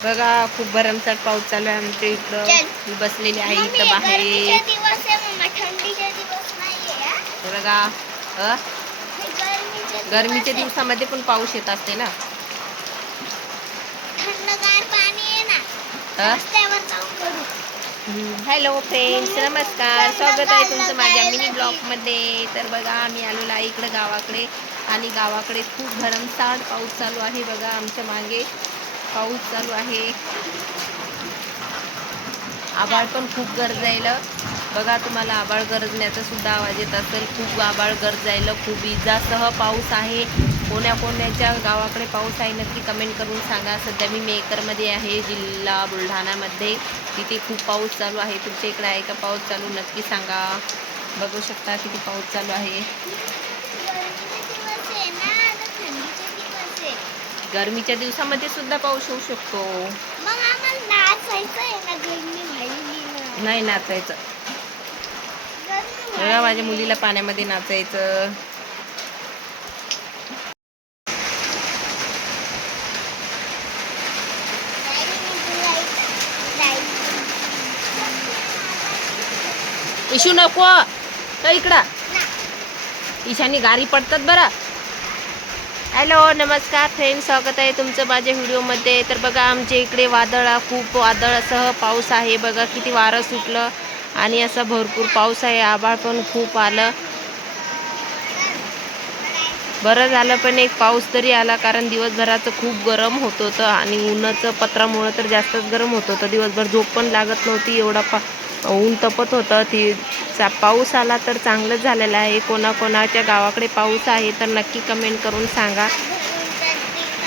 बघा खूप भरमसाठ पाऊस चालू आहे आमच्या इकडं. मी बसलेली आहे इथं बाहेर. बघा गरमीच्या दिवसामध्ये पण पाऊस येत असते ना. थंडगार पाणी आहे ना रस्त्यावर जाऊन करू. हॅलो फ्रेंड्स, नमस्कार. स्वागत आहे तुमचं माझ्या मिनी ब्लॉगमध्ये. तर बघा आम्ही आलेलो आहे इकडं गावाकडे आणि गावाकडे खूप भरमसाठ पाऊस चालू आहे. बघा आमच्या मागे पाऊस चालू आहे. आभाळ पण खूप गरजायलं. बघा तुम्हाला आभाळ गरजण्याचा सुद्धा आवाज येत असेल. खूप आभाळ गरजायलं, खूप विजासह पाऊस आहे. कोण्याच्या गावाकडे पाऊस आहे नक्की कमेंट करून सांगा. सध्या मी मेकरमध्ये आहे, जिल्हा बुलढाणामध्ये. तिथे खूप पाऊस चालू आहे. तुमच्या इकडे आहे का पाऊस चालू नक्की सांगा. बघू शकता किती पाऊस चालू आहे. गरमीच्या दिवसामध्ये सुद्धा पाऊस होऊ शकतो. नाही नाचायचं. बघा माझ्या मुलीला पाण्यामध्ये नाचायचं. इशू नको इकडं. ईशानी गारी पडतात बरं. हॅलो नमस्कार फ्रेंड्स, स्वागत आहे तुमचं माझ्या व्हिडिओमध्ये. तर बघा आमच्या इकडे खूप वादळासह पाऊस आहे. बघा किती वारं सुटलं आणि असा भरपूर पाऊस आहे. आभाळ पण खूप आलं. बरं झालं पण एक पाऊस तरी आला, कारण दिवसभराचं खूप गरम होत होतं आणि उन्हाचं पत्रामुळं तर जास्तच गरम होत होतं. दिवसभर झोप पण लागत नव्हती, एवढा ऊन तपत होतं. पाऊस आला तर चांगलंच झालेलं आहे. कोणाच्या गावाकडे पाऊस आहे तर नक्की कमेंट करून सांगा.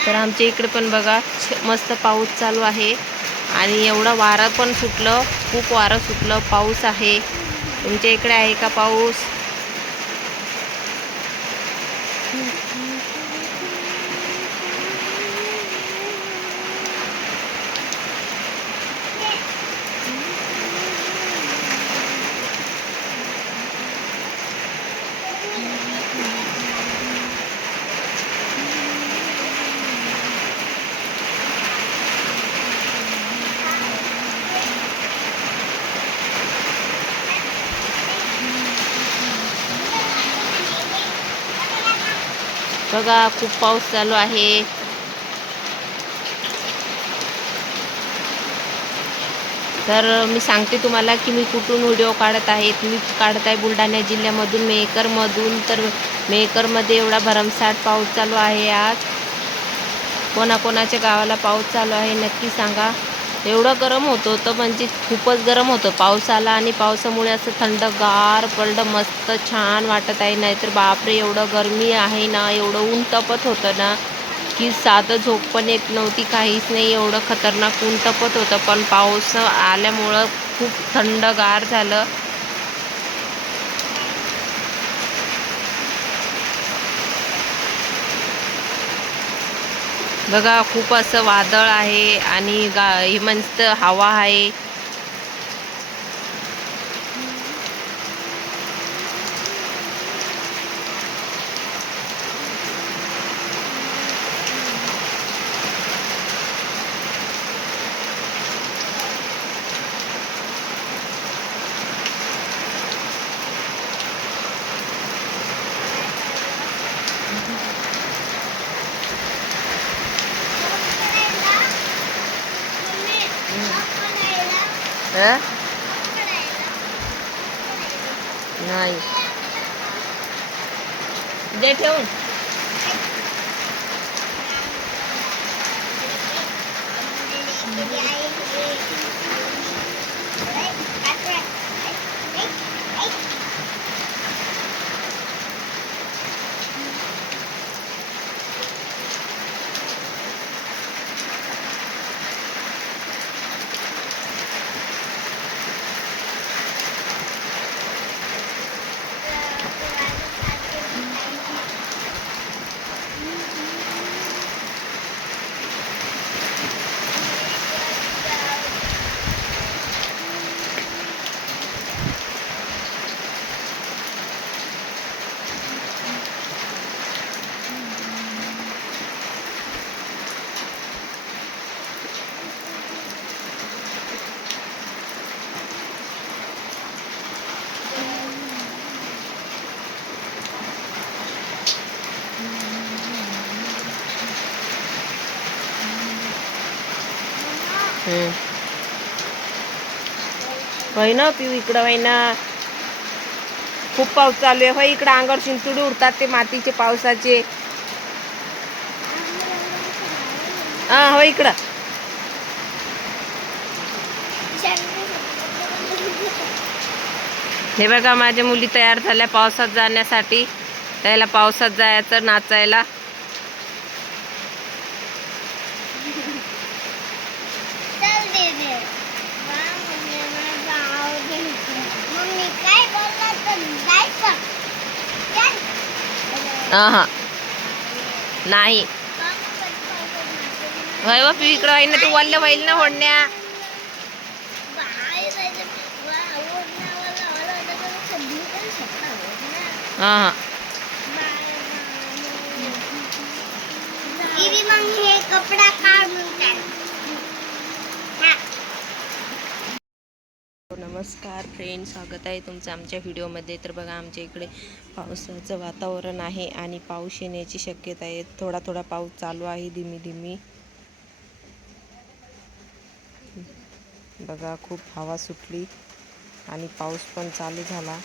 तर आमच्या इकडे पण बघा मस्त पाऊस चालू आहे आणि एवढं वारं पण सुटलं, खूप वारं सुटलं. पाऊस आहे. तुमच्या इकडे आहे का पाऊस? बघा खूप पाऊस चालू आहे. तर मी सांगते तुम्हाला की मी कुठून व्हिडिओ काढत आहे. मी काढत आहे बुलढाणा जिल्ह्यामधून, मेहकरमधून. तर मेहकरमध्ये एवढा भरमसाठ पाऊस चालू आहे आज. कोणाच्या गावाला पाऊस चालू आहे नक्की सांगा. एवढं गरम होतं होतं म्हणजे खूपच गरम होतं. पाऊस आला आणि पावसामुळे असं थंडगार पडलं, मस्त छान वाटत आहे. नाहीतर बापरे एवढं गरमी आहे ना, एवढं ऊन तपत होतं ना की साधं झोप पण येत नव्हती, काहीच नाही. एवढं खतरनाक ऊन तपत होतं. पण पाऊस आल्यामुळं खूप थंडगार झालं. बघा खूप असं वादळ आहे आणि मस्त हवा आहे. नाही दे ठेवून. होय ना पिऊ इकडं होय ना. खूप पाऊस चालू आहे. होय इकडं अंगावर शिंतुडे उडतात ते मातीचे पावसाचे. हा हो इकडं. हे बघा माझ्या मुली तयार झाल्या पावसात जाण्यासाठी. त्याला पावसात जायचं नाचायला. हा नाही होय व पिऊ इकडं आहे ना ते वल्ल होईल ना ओढण्या. हा हा कपडा काढून नमस्कार फ्रेंड, स्वागत आहे तुमचं आमच्या व्हिडिओमध्ये. तर बघा आमच्या इकडे पावसाचं वातावरण आहे आणि पाऊस येण्याची शक्यता आहे. थोडा थोडा पाऊस चालू आहे धीमी धीमी. बघा खूप हवा सुटली आणि पाऊस पण चालू झाला.